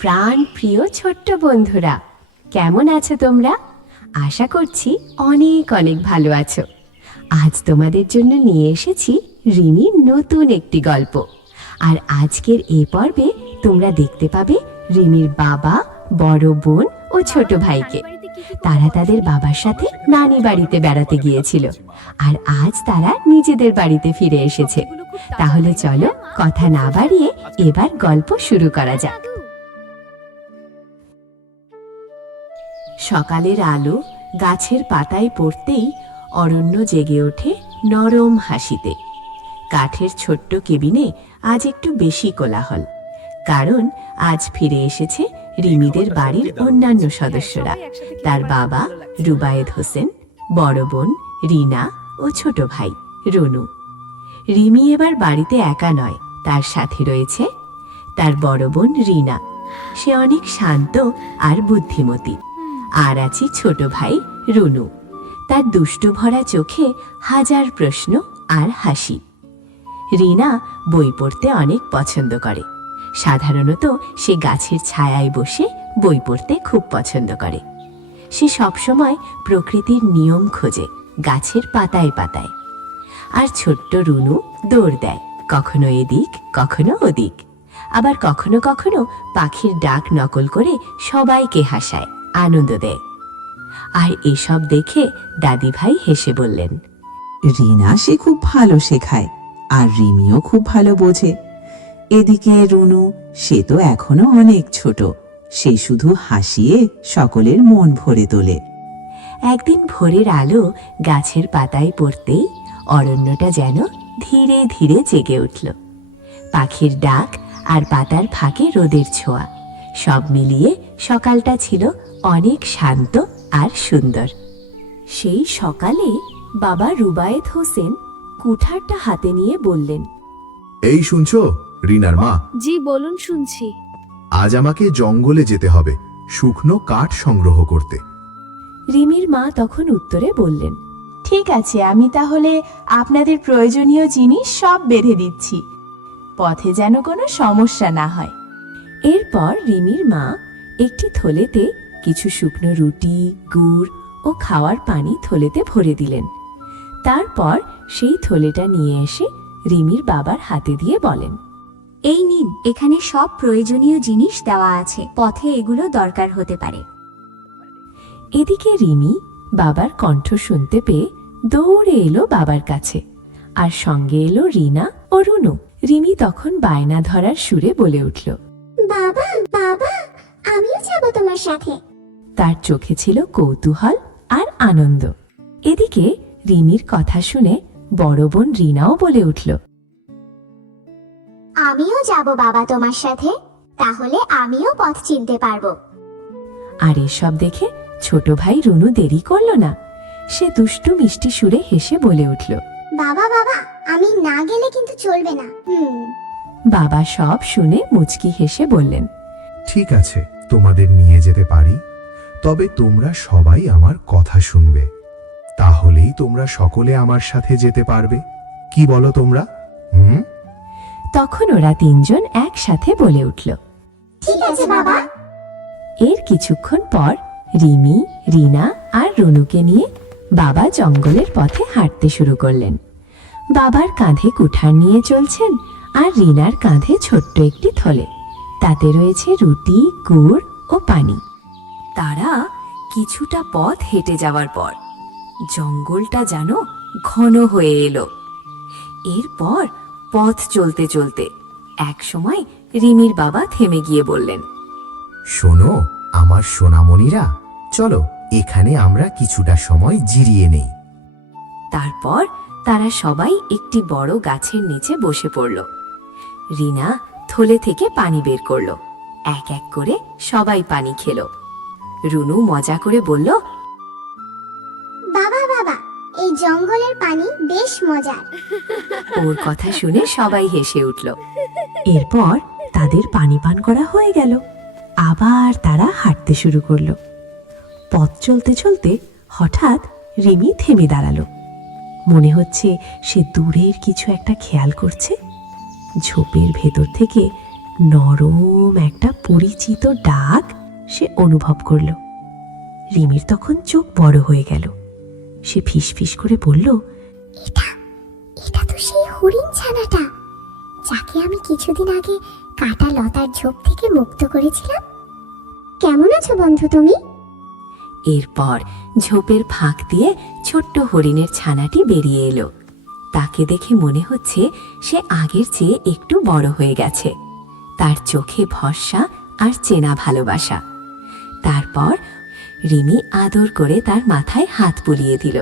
প্রাণ প্রিয় ছোট্ট বন্ধুরা, কেমন আছো তোমরা? আশা করছি অনেক অনেক ভালো আছো। আজ তোমাদের জন্য নিয়ে এসেছি রিমির নতুন একটি গল্প। আর আজকের এই পর্বে তোমরা দেখতে পাবে রিমির বাবা, বড় বোন ও ছোট ভাইকে। তারা তাদের বাবার সাথে নানি বাড়িতে বেড়াতে গিয়েছিল, আর আজ তারা নিজেদের বাড়িতে ফিরে এসেছে। তাহলে চলো কথা না বাড়িয়ে এবার গল্প শুরু করা যাক। সকালের আলো গাছের পাতায় পড়তেই অরণ্য জেগে ওঠে নরম হাসিতে। কাঠের ছোট্ট কেবিনে আজ একটু বেশি কোলাহল, কারণ আজ ফিরে এসেছে রিমিদের বাড়ির অন্যান্য সদস্যরা। তার বাবা রুবায়েদ হোসেন, বড় বোন রিনা ও ছোট ভাই রনু। রিমি এবার বাড়িতে একা নয়, তার সাথে রয়েছে তার বড় বোন রিনা। সে অনেক শান্ত আর বুদ্ধিমতী। আর আছে ছোট ভাই রনু, তার দুষ্টু ভরা চোখে হাজার প্রশ্ন আর হাসি। রিনা বই পড়তে অনেক পছন্দ করে। সাধারণত সে গাছের ছায়ায় বসে বই পড়তে খুব পছন্দ করে। সে সবসময় প্রকৃতির নিয়ম খোঁজে গাছের পাতায় পাতায়। আর ছোট্ট রুনু দৌড় দেয়, কখনো এদিক কখনো ওদিক, আবার কখনো কখনো পাখির ডাক নকল করে সবাইকে হাসায়, আনন্দ দেয়। আর এসব দেখে দাদি ভাই হেসে বললেন, রিনা সে খুব ভালো শেখায়, আর রিমিও খুব ভালো বোঝে। এদিকে রুনু, সে তো এখনো অনেক ছোট, সে শুধু হাসিয়ে সকলের মন ভরে তোলে। একদিন ভোরের আলো গাছের পাতায় পড়তেই অরণ্যটা যেন ধীরে ধীরে জেগে উঠল। পাখির ডাক আর পাতার ফাঁকে রোদের ছোঁয়া, সব মিলিয়ে সকালটা ছিল অনেক শান্ত আর সুন্দর। সেই সকালে বাবা রুবায়েত হোসেন কুঠারটা হাতে নিয়ে বললেন, এই শুনছো রিনার মা? জি বলুন, শুনছি। আজ আমাকে জঙ্গলে যেতে হবে শুকনো কাঠ সংগ্রহ করতে। রিমির মা তখন উত্তরে বললেন, ঠিক আছে, আমি তাহলে আপনাদের প্রয়োজনীয় জিনিস সব বেঁধে দিচ্ছি, পথে যেন কোনো সমস্যা না হয়। এরপর রিমির মা একটি থলেতে কিছু শুকনো রুটি, গুড় ও খাওয়ার পানি থলেতে ভরে দিলেন। তারপর সেই থলেটা নিয়ে এসে রিমির বাবার হাতে দিয়ে বলেন, এই নিন, এখানে সব প্রয়োজনীয় জিনিস দেওয়া আছে, পথে এগুলো দরকার হতে পারে। এদিকে রিমি বাবার কণ্ঠ শুনতে পেয়ে দৌড়ে এলো বাবার কাছে, আর সঙ্গে এলো রিনা ও রুনু। রিমি তখন বায়না ধরার সুরে বলে উঠল, বাবা বাবা, আমিও যাব তোমার সাথে। তার চোখে ছিল কৌতূহল আর আনন্দ। এদিকে রিমির কথা শুনে বড় বোন রিনাও বলে উঠল, আমিও যাব বাবা তোমার সাথে, তাহলে আমিও পথ চিনতে পারবো। আর এসব দেখে ছোট ভাই রুনু দেরি করল না। সে দুষ্টু মিষ্টি সুরে হেসে বলে উঠল, বাবা বাবা, আমি না গেলে কিন্তু চলবে না। বাবা সব শুনে মুচকি হেসে বললেন, ঠিক আছে, তোমাদের নিয়ে যেতে পারি, তবে তোমরা সবাই আমার কথা শুনবে, তাহলেই তোমরা সকলে আমার সাথে যেতে পারবে। কি বলো তোমরা? তখন ওরা তিনজন একসাথে বলে উঠল, ঠিক আছে বাবা। এর কিছুক্ষণ পর রিমি, রিনা আর রুনুকে নিয়ে বাবা জঙ্গলের পথে হাঁটতে শুরু করলেন। বাবার কাঁধে কুঠার নিয়ে চলছেন, আর রিনার কাঁধে ছোট্ট একটি থলে, তাতে রয়েছে রুটি, গুড় ও পানি। তারা কিছুটা পথ হেঁটে যাওয়ার পর জঙ্গলটা যেন ঘন হয়ে এলো। এরপর পথ চলতে চলতে একসময় রিমির বাবা থেমে গিয়ে বললেন, শোনো আমার সোনামণিরা, চলো এখানে আমরা কিছুটা সময় জিরিয়ে নেই। তারপর তারা সবাই একটি বড় গাছের নিচে বসে পড়ল। রিনা থলে থেকে পানি বের করলো, এক এক করে সবাই পানি খেলো। রুনু মজা করে বলল, বাবা বাবা, এই জঙ্গলের পানি বেশ মজার। ওর কথা শুনে সবাই হেসে উঠল। এরপর তাদের পানি পান করা হয়ে গেল। আবার তারা হাঁটতে শুরু করলো। পথ চলতে চলতে হঠাৎ রিমি থেমে দাঁড়ালো। মনে হচ্ছে সে দূরের কিছু একটা খেয়াল করছে। ঝোপের ভেতর থেকে নরম একটা পরিচিত ডাক সে অনুভব করল। রিমির তখন চোখ বড় হয়ে গেল। সে ফিসফিস করে বলল, এটা এটা তো সেই হরিণ ছানাটা যাকে আমি কিছুদিন আগে কাটা লতার ঝোপ থেকে মুক্ত করেছিলাম। কেমন আছো বন্ধু তুমি? এরপর ঝোপের ফাঁক দিয়ে ছোট্ট হরিণের ছানাটি বেরিয়ে এলো। তাকে দেখে মনে হচ্ছে সে আগের চেয়ে একটু বড় হয়ে গেছে। তার চোখে ভরসা আর চেনা ভালোবাসা। তারপর রিমি আদর করে তার মাথায় হাত বুলিয়ে দিল।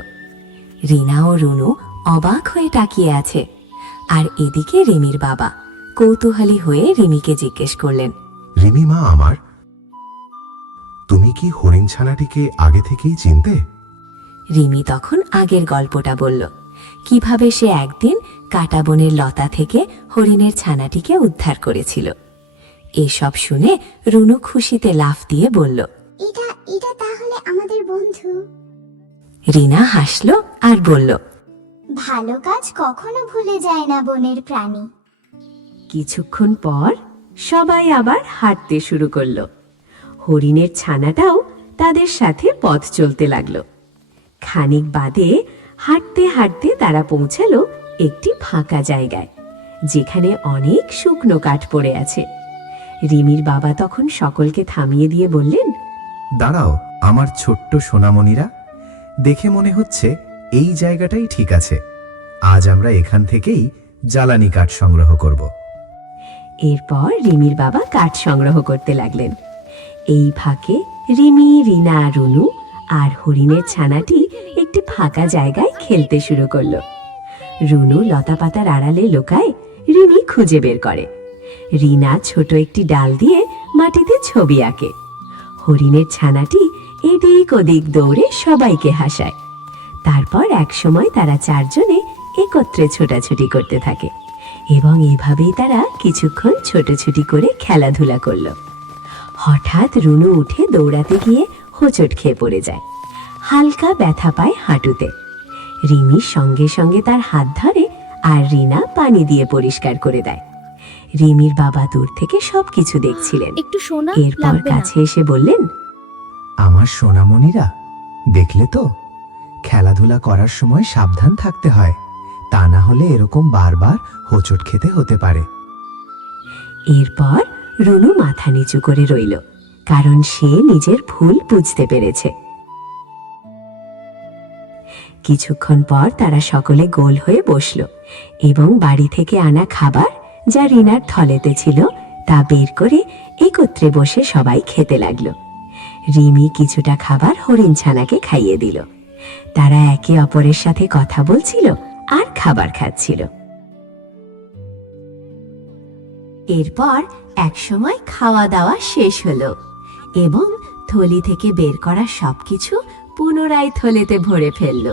রিনা ও রুনু অবাক হয়ে তাকিয়ে আছে। আর এদিকে রিমির বাবা কৌতূহলী হয়ে রিমিকে জিজ্ঞেস করলেন, রিমি মা আমার, তুমি কি হরিণ ছানাটিকে আগে থেকেই চিনতে? রিমি তখন আগের গল্পটা বলল, কিভাবে সে একদিন কাটা বনের লতা থেকে হরিণের ছানাটিকে উদ্ধার করেছিল। এসব শুনে রুনু খুশিতে লাফ দিয়ে বলল, এটা এটা তাহলে আমাদের বন্ধু। রিনা হাসল আর বলল, ভালো কাজ কখনো ভুলে যায় না বনের প্রাণী। কিছুক্ষণ পর সবাই আবার হাঁটতে শুরু করলো। হরিণের ছানাটাও তাদের সাথে পথ চলতে লাগলো। খানিক বাদে হাঁটতে হাঁটতে তারা পৌঁছালো একটি ফাঁকা জায়গায়, যেখানে অনেক শুকনো কাঠ পড়ে আছে। রিমির বাবা তখন সকলকে থামিয়ে দিয়ে বললেন, দাঁড়াও আমার ছোট্ট সোনামণিরা, দেখে মনে হচ্ছে এই জায়গাটাই ঠিক আছে। আজ আমরা এখান থেকেই জ্বালানি কাঠ সংগ্রহ করব। এরপর রিমির বাবা কাঠ সংগ্রহ করতে লাগলেন। এই ফাঁকে রিমি, রিনা, রুনু আর হরিণের ছানাটি একটি ফাঁকা জায়গায় খেলতে শুরু করলো। রুনু লতাপাতার আড়ালে লুকায়, রিমি খুঁজে বের করে। রিনা ছোট একটি ডাল দিয়ে মাটিতে ছবি আঁকে। হরিণের ছানাটি এদিক ওদিক দৌড়ে সবাইকে হাসায়। তারপর একসময় তারা চারজনে একত্রে ছোটাছুটি করতে থাকে এবং এভাবেই তারা কিছুক্ষণ ছোটাছুটি করে খেলাধুলা করলো। হঠাৎ রুনু উঠে দৌড়াতে গিয়ে হোঁচট খেয়ে পড়ে যায়। হালকা ব্যথা পায় হাঁটুতে। রিমি সঙ্গে সঙ্গে তার হাত ধরে আর রিনা পানি দিয়ে পরিষ্কার করে দেয়। রিমির বাবা দূর থেকে সবকিছু দেখছিলেন। একটু সোনা এরপর কাছে এসে বললেন, আমার সোনামণিরা, দেখলে তো, খেলাধুলা করার সময় সাবধান থাকতে হয়, তা না হলে এরকম বারবার হোঁচট খেতে হতে পারে। এরপর রুনু মাথা নিচু করে রইল, কারণ সে নিজের ভুল বুঝতে পেরেছে। কিছুক্ষণ পর তারা সকলে গোল হয়ে বসল এবং বাড়ি থেকে আনা খাবার, যা রিনার থলেতে ছিল, তা বের করে একত্রে বসে সবাই খেতে লাগলো। রিমি কিছুটা খাবার হরিণ ছানাকে খাইয়ে দিল। তারা একে অপরের সাথে কথা বলছিল আর খাবার খাচ্ছিল। এরপর একসময় খাওয়া দাওয়া শেষ হলো এবং থলি থেকে বের করা সবকিছু পুনরায় থলেতে ভরে ফেলল।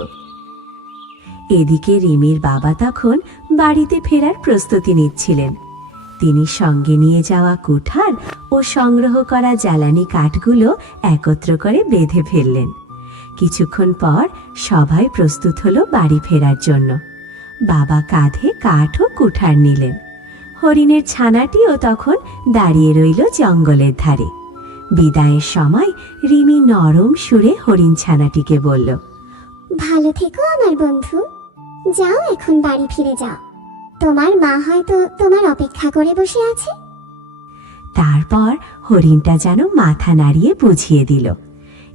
এদিকে রিমির বাবা তখন বাড়িতে ফেরার প্রস্তুতি নিচ্ছিলেন। তিনি সঙ্গে নিয়ে যাওয়া কুঠার ও সংগ্রহ করা জ্বালানি কাঠগুলো একত্র করে বেঁধে ফেললেন। কিছুক্ষণ পর সবাই প্রস্তুত হলো বাড়ি ফেরার জন্য। বাবা কাঁধে কাঠ ও কুঠার নিলেন। হরিণের ছানাটিও তখন দাঁড়িয়ে রইল জঙ্গলের ধারে। বিদায়ের সময় রিমি নরম সুরে হরিণ ছানাটিকে বলল, ভালো থেকো আমার বন্ধু। যাও এখন বাড়ি ফিরে যাও। তোমার মা হয়তো তোমার অপেক্ষা করে বসে আছে। তারপর হরিণটা যেন মাথা নাড়িয়ে বুঝিয়ে দিল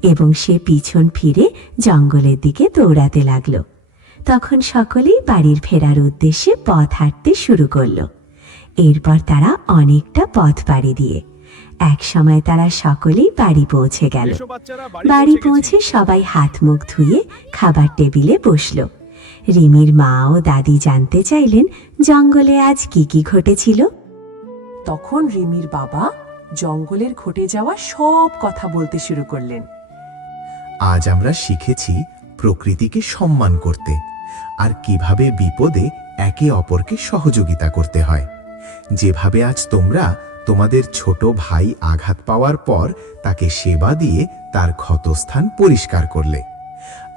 এবং সে পিছন ফিরে জঙ্গলের দিকে দৌড়াতে লাগলো। তখন সকলেই বাড়ির ফেরার উদ্দেশ্যে পথ হাঁটতে শুরু করলো। এরপর তারা অনেকটা পথ পাড়ি দিয়ে একসময় তারা সকলেই বাড়ি পৌঁছে গেল। বাড়ি পৌঁছে সবাই হাত মুখ ধুয়ে খাবার টেবিলে বসলো। রিমির মা ও দাদি জানতে চাইলেন জঙ্গলে আজ কি কি ঘটেছিল। তখন রিমির বাবা জঙ্গলের ঘটে যাওয়া সব কথা বলতে শুরু করলেন। আজ আমরা শিখেছি প্রকৃতিকে সম্মান করতে আর কিভাবে বিপদে একে অপরকে সহযোগিতা করতে হয়। যেভাবে আজ তোমরা তোমাদের ছোট ভাই আঘাত পাওয়ার পর তাকে সেবা দিয়ে তার ক্ষতস্থান পরিষ্কার করলে,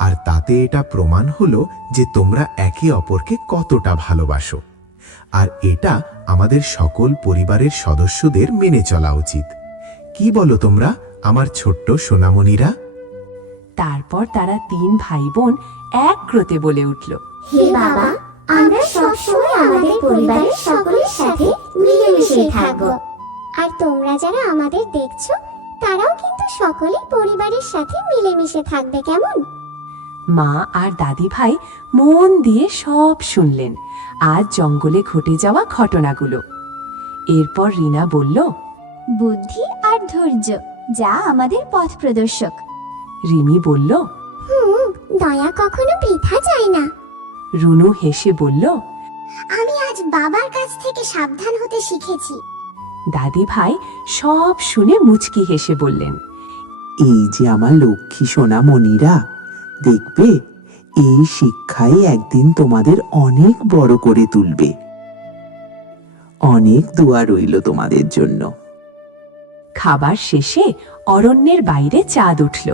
আর তাতে এটা প্রমাণ হলো যে তোমরা একে অপরকে কতটা ভালোবাসো। আর এটা আমাদের সকল পরিবারের সদস্যদের মেনে চলা উচিত। কি বলো তোমরা আমার ছোট্ট সোনামণিরা? তারপর তারা 3 ভাই বোন এক ক্রোতে বলে উঠল, হে বাবা, আমরা সবসময় আমাদের পরিবারের সকলের সাথে মিলেমিশে থাকবো। আর তোমরা যারা আমাদের দেখছো তারাও কিন্তু সকলেই পরিবারের সাথে মিলেমিশে থাকবে, কেমন? মা আর দাদি ভাই মন দিয়ে সব শুনলেন আজ জঙ্গলে ঘটে যাওয়া ঘটনাগুলো। এরপর রিনা বলল, বুদ্ধি আর ধৈর্য যা আমাদের পথ প্রদর্শক। রিমি বলল, দয়া কখনো বৃথা যায় না। রুনু হেসে বলল, আমি আজ বাবার কাছ থেকে সাবধান হতে শিখেছি। দাদি ভাই সব শুনে মুচকি হেসে বললেন, এই যে আমার লক্ষ্মী সোনামণিরা, দেখবে এই শিক্ষাই একদিন তোমাদের অনেক বড় করে তুলবে। অনেক দোয়া রইল তোমাদের জন্য। খাবার শেষে অরণ্যের বাইরে চাঁদ উঠল।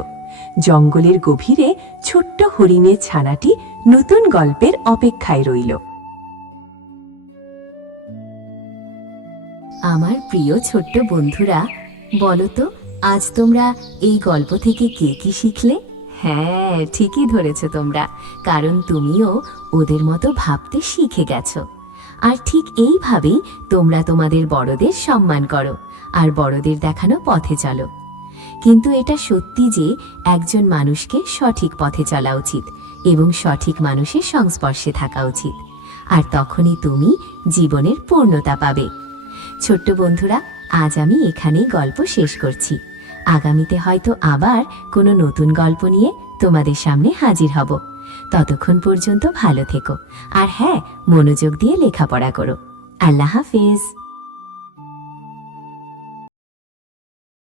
জঙ্গলের গভীরে ছোট্ট হরিণের ছানাটি নতুন গল্পের অপেক্ষায় রইল। আমার প্রিয় ছোট্ট বন্ধুরা, বলো তো আজ তোমরা এই গল্প থেকে কে কি শিখলে? হ্যাঁ, ঠিকই ধরেছ তোমরা, কারণ তুমিও ওদের মতো ভাবতে শিখে গেছো। আর ঠিক এইভাবেই তোমরা তোমাদের বড়দের সম্মান করো আর বড়দের দেখানো পথে চলো। কিন্তু এটা সত্যি যে একজন মানুষকে সঠিক পথে চলা উচিত এবং সঠিক মানুষের সংস্পর্শে থাকা উচিত, আর তখনই তুমি জীবনের পূর্ণতা পাবে। ছোট্ট বন্ধুরা, আজ আমি এখানেই গল্প শেষ করছি। আগামীতে হয়তো আবার কোনো নতুন গল্প নিয়ে তোমাদের সামনে হাজির হব। ততক্ষণ পর্যন্ত ভালো থেকো, আর হ্যাঁ, মনোযোগ দিয়ে লেখাপড়া করো। আল্লাহ হাফেজ।